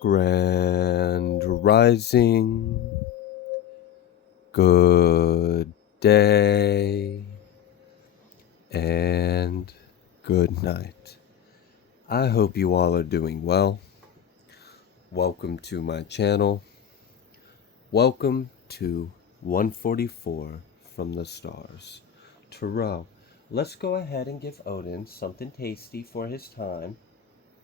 Grand Rising, good day, and good night. I hope you all are doing well. Welcome to my channel. Welcome to 144 from the stars. Tarot, let's go ahead and give Odin something tasty for his time.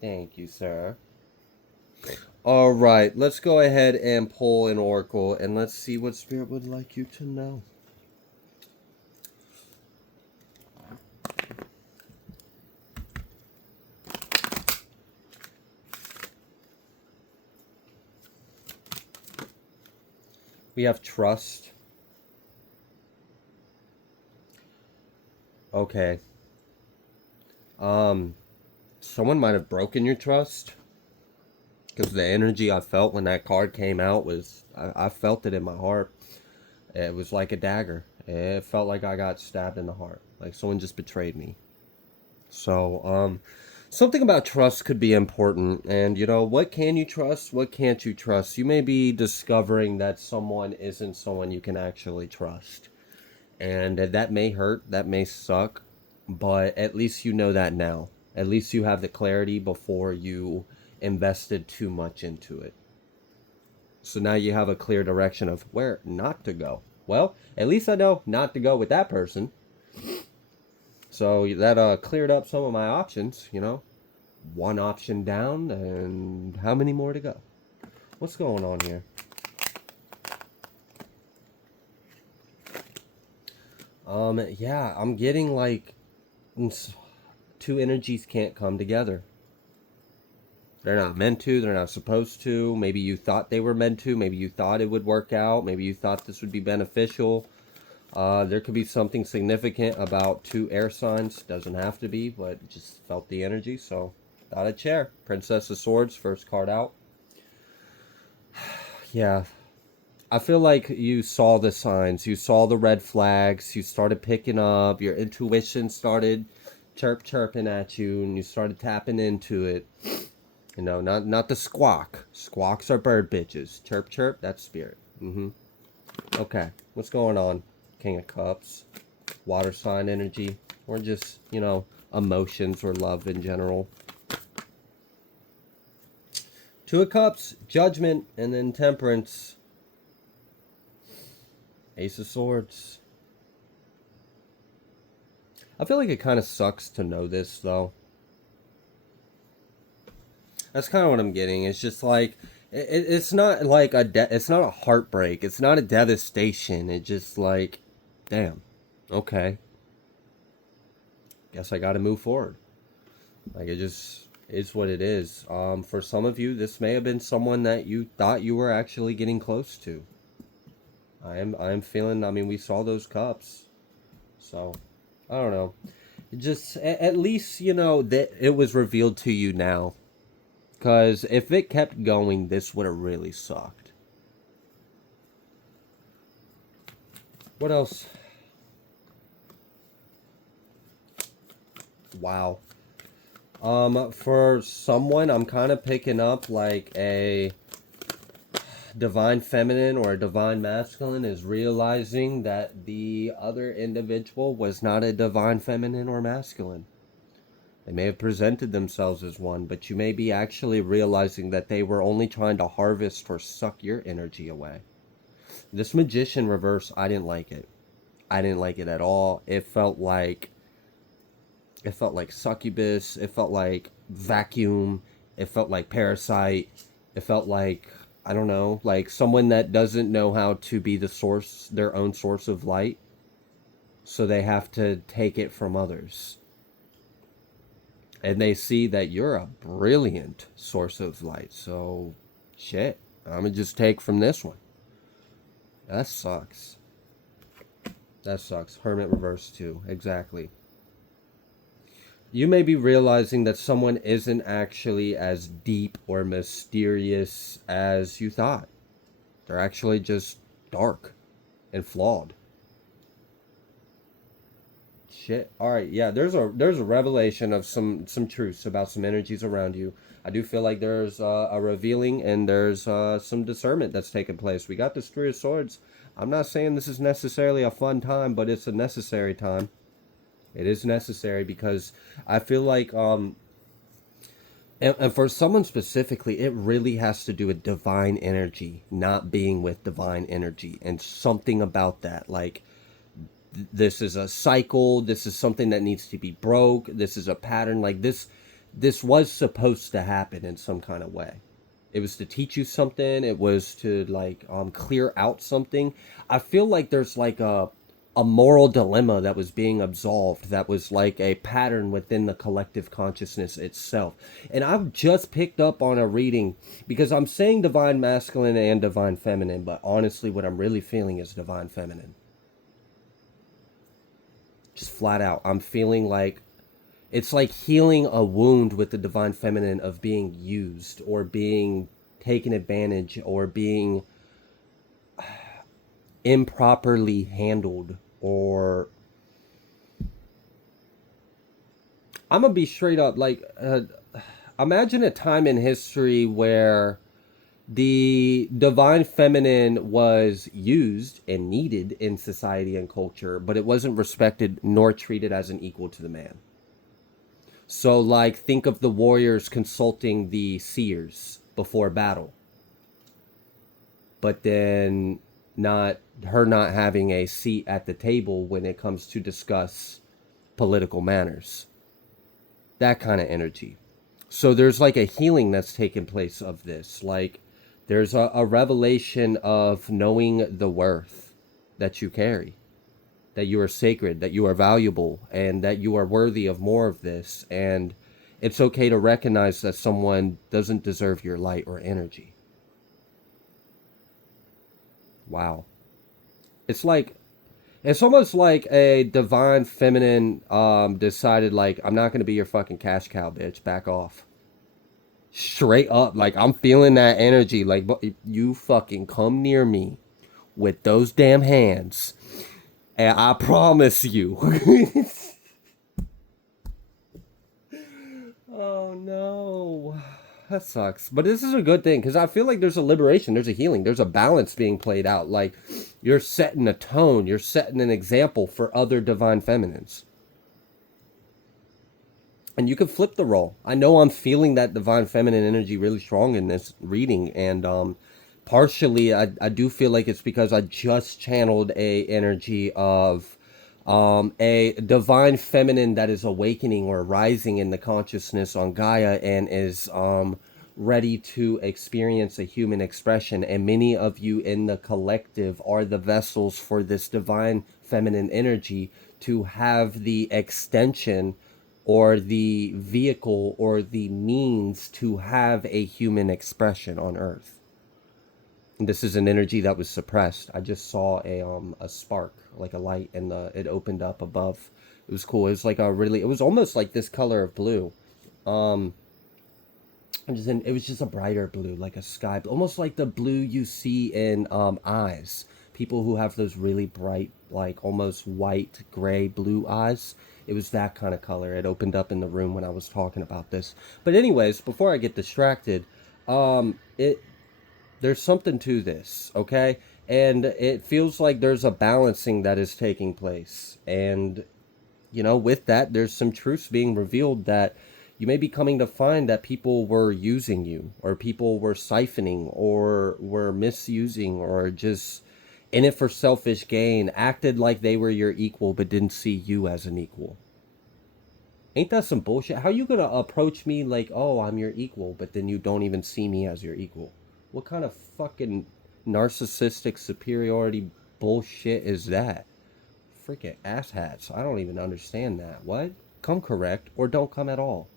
Thank you, sir. All right, let's go ahead and pull an oracle and let's see what Spirit would like you to know. We have trust. Okay. Someone might have broken your trust. Because the energy I felt when that card came out was, I felt it in my heart. It was like a dagger. It felt like I got stabbed in the heart. Like someone just betrayed me. So, something about trust could be important. And, you know, what can you trust? What can't you trust? You may be discovering that someone isn't someone you can actually trust. And that may hurt. That may suck. But at least you know that now. At least you have the clarity before you invested too much into it. So now you have a clear direction of where not to go. Well, at least I know not to go with that person. So that cleared up some of my options, you know. One option down, and how many more to go? What's going on here? Yeah, I'm getting like two energies can't come together. They're not meant to, they're not supposed to. Maybe you thought they were meant to, maybe you thought it would work out, maybe you thought this would be beneficial. There could be something significant about two air signs. Doesn't have to be, but just felt the energy, so thought I'd share. Princess of Swords, first card out. Yeah, I feel like you saw the signs, you saw the red flags, you started picking up, your intuition started chirping at you, and you started tapping into it. You know, not the squawk. Squawks are bird bitches. Chirp, that's spirit. Okay, what's going on? King of Cups, water sign energy, or just, you know, emotions or love in general. Two of Cups, Judgment, and then Temperance. Ace of Swords. I feel like it kind of sucks to know this, though. That's kind of what I'm getting. It's just like, it's not like it's not a heartbreak. It's not a devastation. It's just like, damn, okay. Guess I got to move forward. Like, it just is what it is. For some of you, this may have been someone that you thought you were actually getting close to. I'm feeling, I mean, we saw those cups. So, I don't know. Just, at least, you know, that it was revealed to you now. Because if it kept going, this would have really sucked. What else? Wow. For someone, I'm kind of picking up like a divine feminine or a divine masculine is realizing that the other individual was not a divine feminine or masculine. They may have presented themselves as one, but you may be actually realizing that they were only trying to harvest or suck your energy away. This magician reverse, I didn't like it. I didn't like it at all. It felt like succubus. It felt like vacuum. It felt like parasite. It felt like, I don't know, like someone that doesn't know how to be the source, their own source of light. So they have to take it from others. And they see that you're a brilliant source of light. So, shit, I'm going to just take from this one. That sucks. That sucks. Hermit reverse too. Exactly. You may be realizing that someone isn't actually as deep or mysterious as you thought. They're actually just dark and flawed. shit. All right, yeah. There's a revelation of some truths about some energies around you. I do feel like there's a revealing and there's some discernment that's taking place. We got the Three of Swords. I'm not saying this is necessarily a fun time, but it's a necessary time. It is necessary because I feel like and for someone specifically, it really has to do with divine energy, not being with divine energy, and something about that. Like, this is a cycle. This is something that needs to be broke. This is a pattern. Like this was supposed to happen in some kind of way. It was to teach you something. It was to like clear out something. I feel like there's like a moral dilemma that was being absolved, that was like a pattern within the collective consciousness itself. And I've just picked up on a reading because I'm saying divine masculine and divine feminine, but honestly what I'm really feeling is divine feminine. Just flat out. I'm feeling like it's like healing a wound with the divine feminine of being used or being taken advantage or being improperly handled. Or I'm gonna be straight up, like imagine a time in history where the divine feminine was used and needed in society and culture, but it wasn't respected nor treated as an equal to the man. So, like, think of the warriors consulting the seers before battle, but then not having a seat at the table when it comes to discuss political matters. That kind of energy. So there's like a healing that's taken place of this. Like, there's a revelation of knowing the worth that you carry, that you are sacred, that you are valuable, and that you are worthy of more of this. And it's okay to recognize that someone doesn't deserve your light or energy. Wow. It's like, it's almost like a divine feminine decided, like, I'm not going to be your fucking cash cow, bitch. Back off. Straight up. Like, I'm feeling that energy. Like, you fucking come near me with those damn hands, and I promise you. Oh no. That sucks. But this is a good thing because I feel like there's a liberation, there's a healing, there's a balance being played out. Like, you're setting a tone, you're setting an example for other divine feminines. And you can flip the role. I know I'm feeling that divine feminine energy really strong in this reading, and partially I do feel like it's because I just channeled a energy of a divine feminine that is awakening or rising in the consciousness on Gaia and is ready to experience a human expression. And many of you in the collective are the vessels for this divine feminine energy to have the extension or the vehicle or the means to have a human expression on Earth. This is an energy that was suppressed. I just saw a spark, like a light, and it opened up above. It was cool. It was like a really, it was almost like this color of blue. It was just a brighter blue, like a sky, almost like the blue you see in eyes. People who have those really bright, like almost white, gray, blue eyes. It was that kind of color. It opened up in the room when I was talking about this. But anyways, before I get distracted, it there's something to this, okay? And it feels like there's a balancing that is taking place. And, you know, with that, there's some truths being revealed that you may be coming to find that people were using you, or people were siphoning, or were misusing, or just in it for selfish gain, acted like they were your equal, but didn't see you as an equal. Ain't that some bullshit? How you gonna approach me like, oh, I'm your equal, but then you don't even see me as your equal? What kind of fucking narcissistic superiority bullshit is that? Freaking asshats. I don't even understand that. What? Come correct or don't come at all.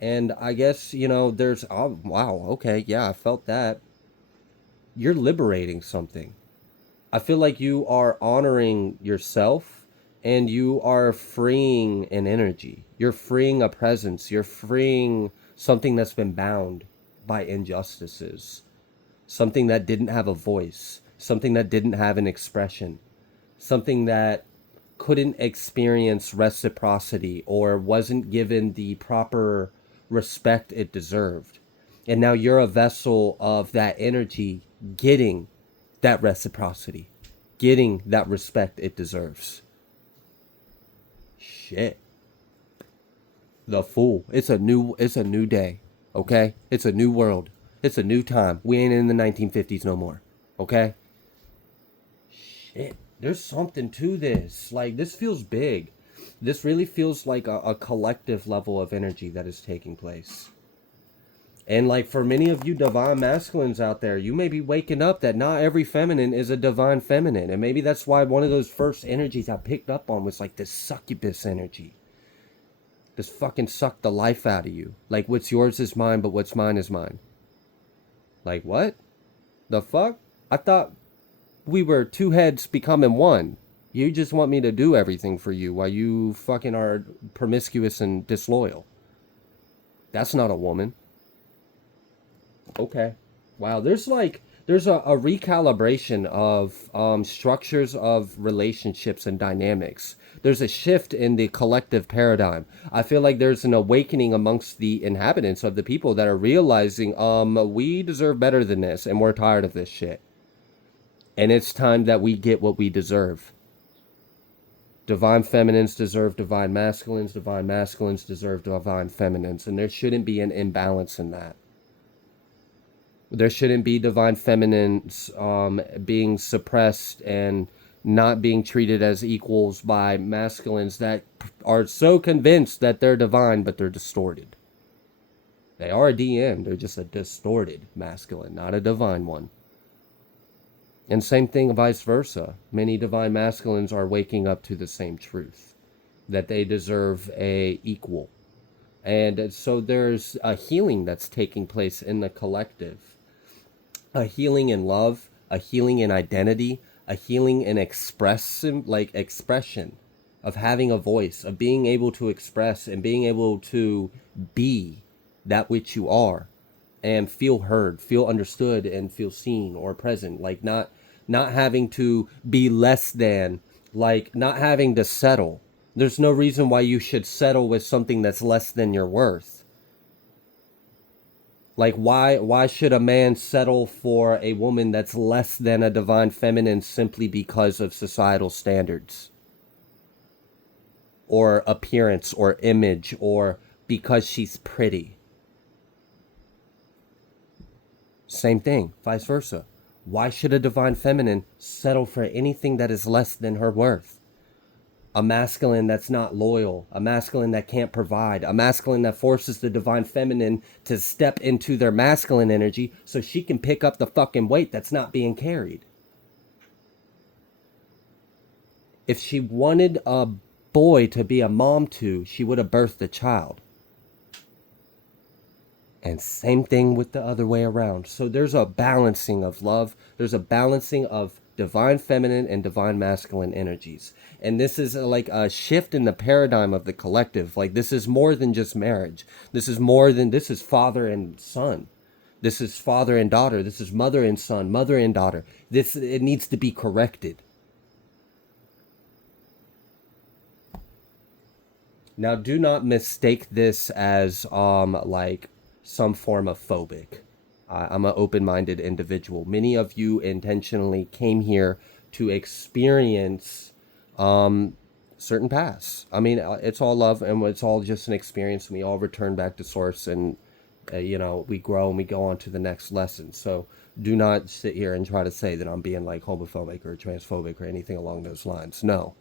And I guess, you know, there's, oh, wow, okay, yeah, I felt that. You're liberating something. I feel like you are honoring yourself and you are freeing an energy. You're freeing a presence. You're freeing something that's been bound by injustices, something that didn't have a voice, something that didn't have an expression, something that couldn't experience reciprocity or wasn't given the proper respect it deserved. And now you're a vessel of that energy getting that reciprocity, getting that respect it deserves. Shit. The fool. It's a new day. Okay? It's a new world. It's a new time. We ain't in the 1950s no more. Okay? Shit. There's something to this. Like, this feels big. This really feels like a collective level of energy that is taking place. And like for many of you divine masculines out there, you may be waking up that not every feminine is a divine feminine. And maybe that's why one of those first energies I picked up on was like this succubus energy. This fucking suck the life out of you. Like what's yours is mine, but what's mine is mine. Like what? The fuck? I thought we were two heads becoming one. You just want me to do everything for you while you fucking are promiscuous and disloyal. That's not a woman. Okay. Wow, there's a recalibration of structures of relationships and dynamics. There's a shift in the collective paradigm. I feel like there's an awakening amongst the inhabitants of the people that are realizing we deserve better than this and we're tired of this shit. And it's time that we get what we deserve. Divine feminines deserve divine masculines deserve divine feminines, and there shouldn't be an imbalance in that. There shouldn't be divine feminines being suppressed and not being treated as equals by masculines that are so convinced that they're divine, but they're distorted. They are a DM, they're just a distorted masculine, not a divine one. And same thing vice versa. Many divine masculines are waking up to the same truth, that they deserve a equal. And so there's a healing that's taking place in the collective. A healing in love, a healing in identity, a healing in expression of having a voice, of being able to express and being able to be that which you are and feel heard, feel understood, and feel seen or present. Like not having to be less than, like not having to settle. There's no reason why you should settle with something that's less than your worth. Like why should a man settle for a woman that's less than a divine feminine simply because of societal standards? Or appearance or image or because she's pretty? Same thing, vice versa. Why should a divine feminine settle for anything that is less than her worth? A masculine that's not loyal, a masculine that can't provide, a masculine that forces the divine feminine to step into their masculine energy so she can pick up the fucking weight that's not being carried. If she wanted a boy to be a mom to, she would have birthed a child. And same thing with the other way around. So there's a balancing of love. There's a balancing of divine feminine and divine masculine energies. And this is like a shift in the paradigm of the collective. Like this is more than just marriage. This is father and son. This is father and daughter. This is mother and son, mother and daughter. It needs to be corrected. Now do not mistake this as like some form of phobic. I'm an open-minded individual. Many of you intentionally came here to experience certain paths. I mean, it's all love and it's all just an experience. And we all return back to source and, we grow and we go on to the next lesson. So do not sit here and try to say that I'm being like homophobic or transphobic or anything along those lines. No.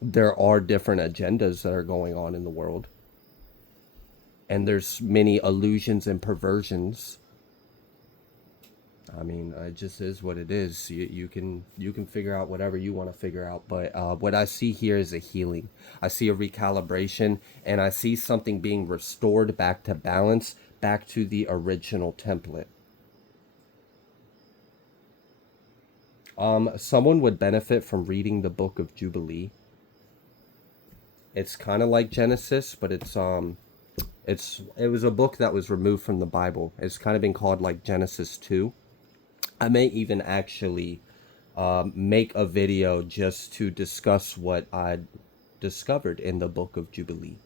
There are different agendas that are going on in the world. And there's many illusions and perversions. I mean, it just is what it is. You can figure out whatever you want to figure out. But what I see here is a healing. I see a recalibration, and I see something being restored back to balance, back to the original template. Someone would benefit from reading the book of Jubilee. It's kind of like Genesis, but it was a book that was removed from the Bible. It's kind of been called like Genesis 2. I may even actually make a video just to discuss what I discovered in the Book of Jubilee.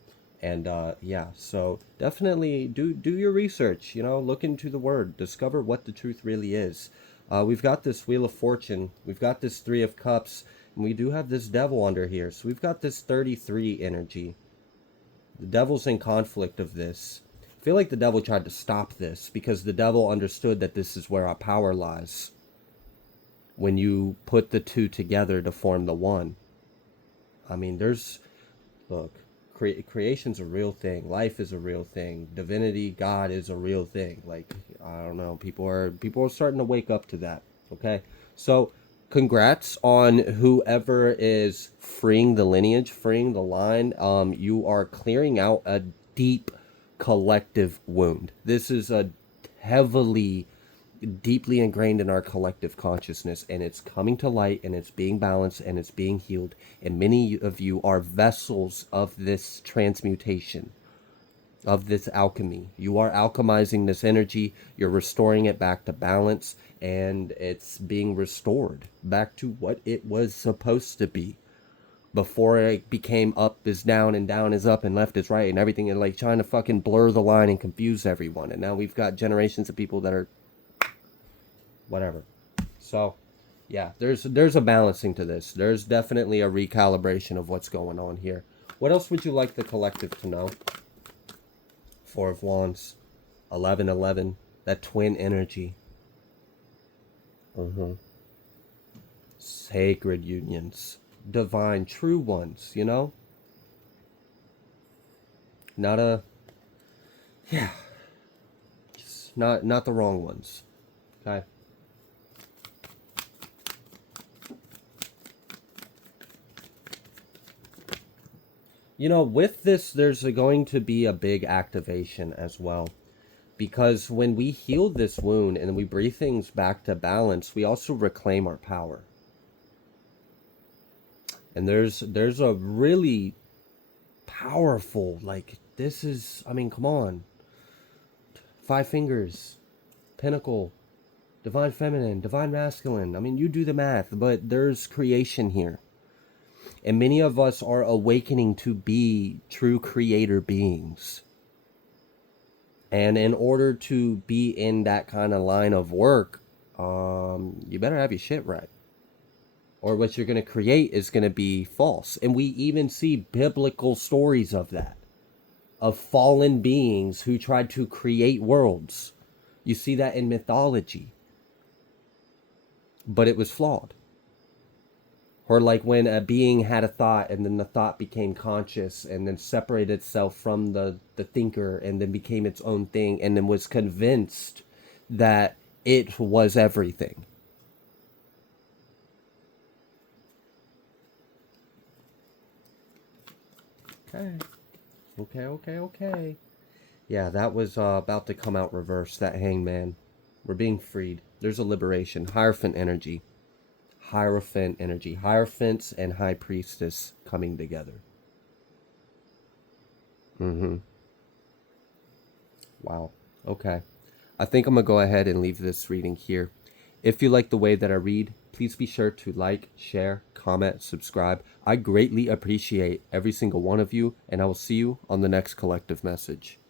And yeah, so definitely do your research, look into the word, discover what the truth really is. We've got this Wheel of Fortune, we've got this Three of Cups, and we do have this devil under here. So we've got this 33 energy. The devil's in conflict of this. I feel like the devil tried to stop this because the devil understood that this is where our power lies. When you put the two together to form the one. I mean, look, creation's a real thing. Life is a real thing. Divinity, God is a real thing. Like, I don't know, people are starting to wake up to that. Okay, so congrats on whoever is freeing the lineage, freeing the line. You are clearing out a deep collective wound. This is a heavily deeply ingrained in our collective consciousness, and it's coming to light, and it's being balanced, and it's being healed, and many of you are vessels of this transmutation, of this alchemy. You are alchemizing this energy, you're restoring it back to balance, and it's being restored back to what it was supposed to be before it became up is down and down is up and left is right and everything, and like trying to fucking blur the line and confuse everyone. And now we've got generations of people that are whatever. So yeah, there's a balancing to this. There's definitely a recalibration of what's going on here. What else would you like the collective to know? Four of Wands, 1111, that twin energy. Sacred unions, divine true ones, not a, yeah, just not the wrong ones. Okay. With this, there's going to be a big activation as well. Because when we heal this wound and we bring things back to balance, we also reclaim our power. And there's a really powerful, like, this is, I mean, come on. 5 fingers, Pinnacle, Divine Feminine, Divine Masculine. I mean, you do the math, but there's creation here. And many of us are awakening to be true creator beings. And in order to be in that kind of line of work, you better have your shit right. Or what you're going to create is going to be false. And we even see biblical stories of that. Of fallen beings who tried to create worlds. You see that in mythology. But it was flawed. Or like when a being had a thought and then the thought became conscious and then separated itself from the thinker and then became its own thing and then was convinced that it was everything. Okay. Yeah, that was about to come out reverse, that hangman. We're being freed. There's a liberation. Hierophant energy. Hierophants and high priestess coming together. Wow. Okay. I think I'm going to go ahead and leave this reading here. If you like the way that I read, please be sure to like, share, comment, subscribe. I greatly appreciate every single one of you, and I will see you on the next collective message.